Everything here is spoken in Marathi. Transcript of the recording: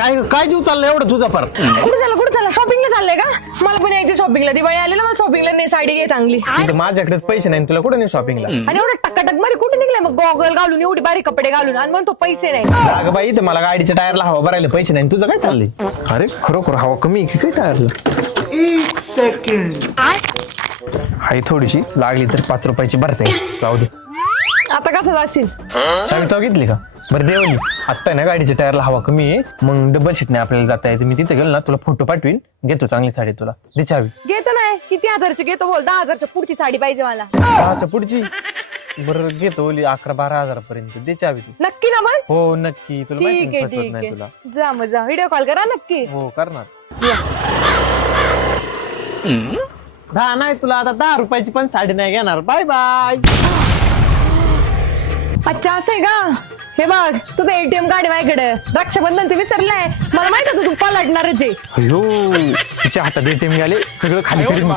काय काय जीव चाललंय एवढं तुझा पर कुठे चालला शॉपिंगला चाललंय का? मला पण यायचं शॉपिंगला. दिवाळी आली ना, मला शॉपिंगला नाही, साडी घे चांगली. माझ्याकडेच पैसे नाही तुला कुठे नाही शॉपिंगला. आणि एवढं टकाटक मध्ये कुठे निघले मग? गॉगल घालून एवढी बारीक कपडे घालून आणि मग तो पैसे नाही. अगं बाई इथं मला गाडीच्या टायरला हवा भरायला पैसे नाही. तुझं काय चाललंय? अरे खरोखर हवा कमी आहे की काय टायरला? 1 सेकंड. हाय थोडीशी लागली तर 5 रुपयाची भरते. जाऊ दे. आता कसं जाशील? चावी तो घेतली का? बरं देवली आत्ता ना गाडीच्या टायरला हवा कमी आहे, मग डबल सीट नाही आपल्याला जाता येते. मी तिथे गेलो ना तुला फोटो पाठवीन, घेतो चांगली साडी तुला. दे चावी. घेतो नाही, किती हजारची घेतो बोल? 10,000च्या पुढची साडी पाहिजे मला. 10च्या पुढची? बरं घेतो ओली 11-12 हजारापर्यंत. दे चावी तू. नक्की ना मग? हो नक्की. तुला माहिती ठीक आहे आहे फसवत ठीक नाही तुला. आहे. जा मग जा, व्हिडिओ कॉल करा नक्की. हो करणार. 10 नाही तुला आता 10 रुपयाची पण साडी नाही घेणार. Bye bye. अच्छा असं आहे का? हे बघ तुझं एटीएम कार्ड आहे माझ्याकडे. रक्षाबंधनचं विसरलंय. मला माहित होतं तू पलटणारच आहे. अयो तिच्या हातात एटीएम गेले सगळं खाली करीन.